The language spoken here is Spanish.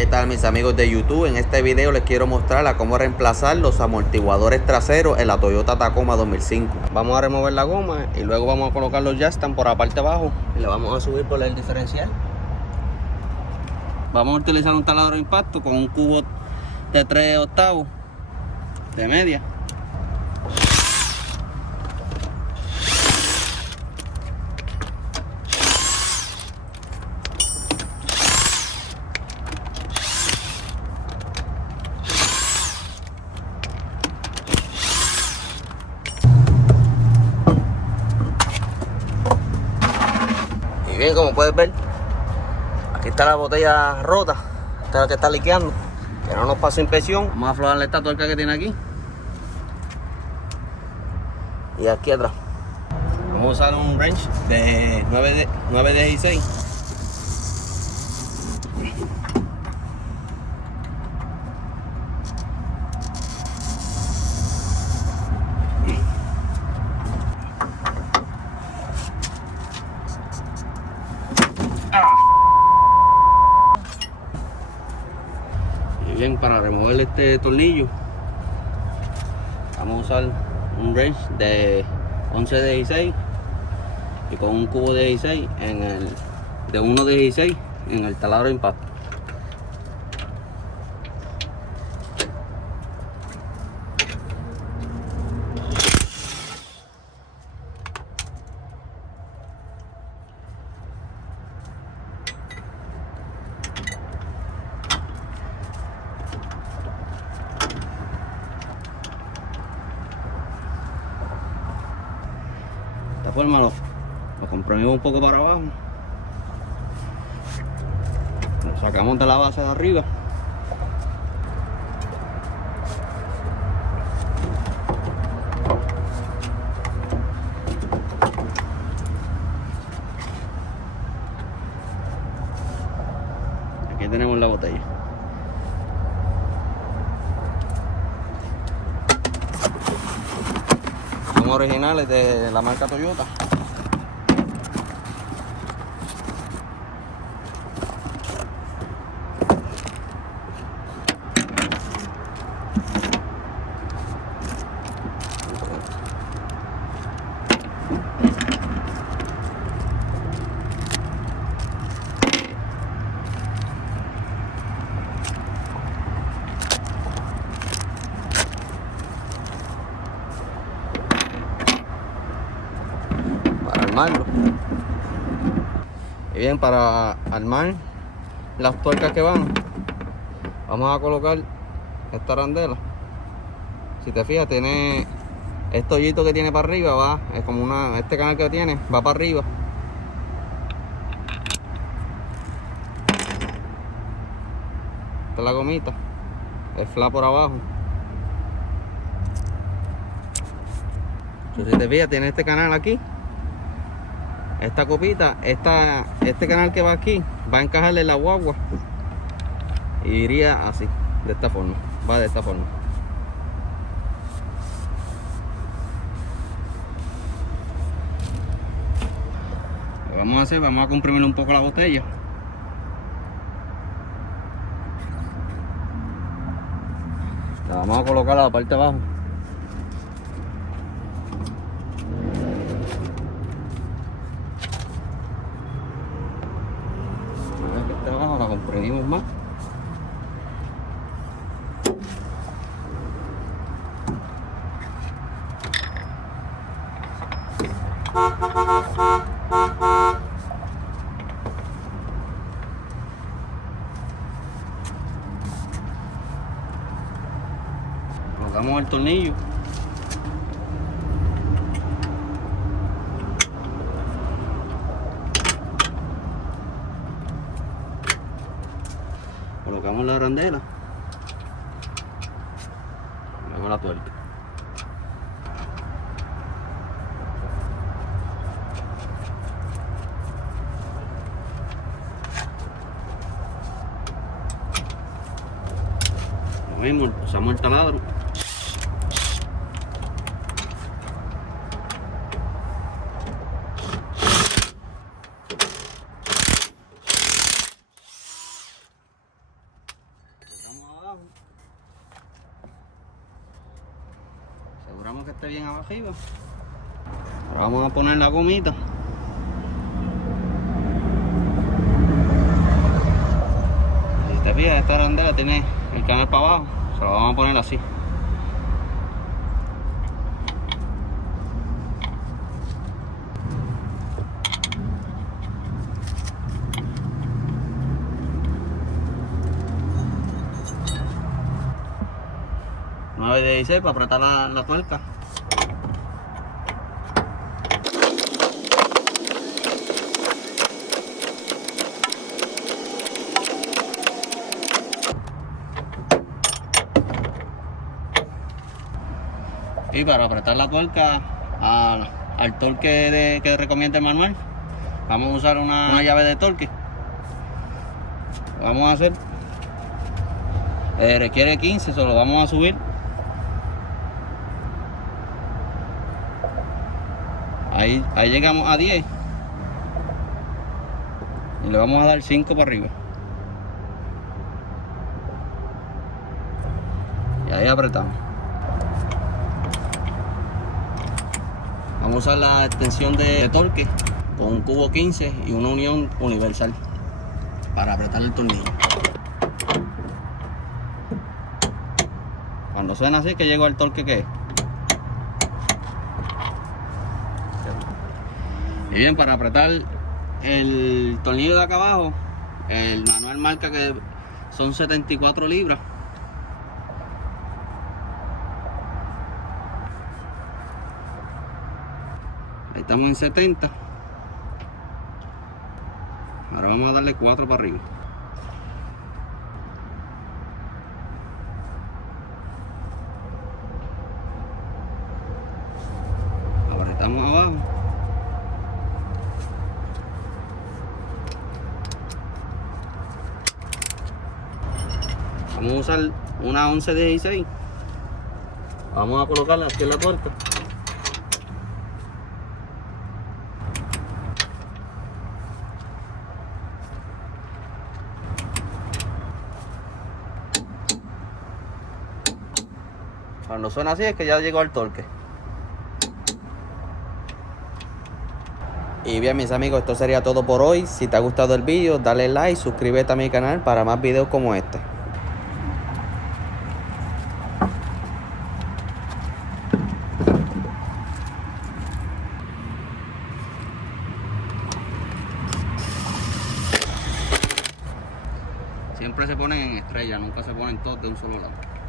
¿Qué tal mis amigos de YouTube? En este video les quiero mostrar a cómo reemplazar los amortiguadores traseros en la Toyota Tacoma 2005. Vamos a remover la goma y luego vamos a colocar los Jetstam por la parte de abajo y le vamos a subir por el diferencial. Vamos a utilizar un taladro de impacto con un cubo de 3/8 de media. Y bien, como puedes ver, aquí está la botella rota. Esta es la que está liqueando, que no nos pasó inspección. Vamos a aflojarle esta tuerca que tiene aquí y aquí atrás. Vamos a usar un wrench de 9/16. Y bien, para remover este tornillo vamos a usar un wrench de 11/16 y con un cubo de 16 de 1/16 en el taladro de impacto. De esta forma lo comprimimos un poco para abajo, lo sacamos de la base de arriba aquí tenemos la botella. Son originales de la marca Toyota. Para armarlo. Y bien, para armar las tuercas que van, vamos a colocar esta arandela. Si te fijas, tiene este hoyito que tiene para arriba, es como este canal que tiene, va para arriba. Esta es la gomita, el flap por abajo. Entonces, si te fijas, tiene este canal aquí, esta copita, este canal que va aquí, va a encajarle la guagua y iría así, de esta forma, va de esta forma. Lo que vamos a hacer, vamos a comprimir un poco la botella. La vamos a colocar a la parte de abajo. Abajo la comprimimos más. Colocamos el tornillo. Colocamos la arandela. Luego la tuerca. Lo mismo, usamos el taladro. abajo. Aseguramos que esté bien abajo. Ahora vamos a poner la gomita. Si te fijas, esta arandela tiene el canal para abajo. Se lo vamos a poner así. Nueve de 16 para apretar la tuerca. Y para apretar la tuerca al torque que recomienda el manual, vamos a usar una llave de torque. Lo vamos a hacer. Requiere 15, solo vamos a subir. Ahí llegamos a 10. Y le vamos a dar 5 para arriba. Y ahí apretamos. Vamos a usar la extensión de torque con un cubo 15 y una unión universal para apretar el tornillo. Cuando suena así, que llegó al torque que es. Y bien, para apretar el tornillo de acá abajo, el manual marca que son 74 libras. Ahí estamos en 70. Ahora vamos a darle 4 para arriba. Apretamos abajo. Vamos a usar una 11 de 16. Vamos a colocarla aquí en la tuerca. Cuando suena así es que ya llegó al torque. Y bien, mis amigos, esto sería todo por hoy. Si te ha gustado el vídeo, dale like, suscríbete a mi canal para más videos como este. Siempre se ponen en estrella, nunca se ponen todos de un solo lado.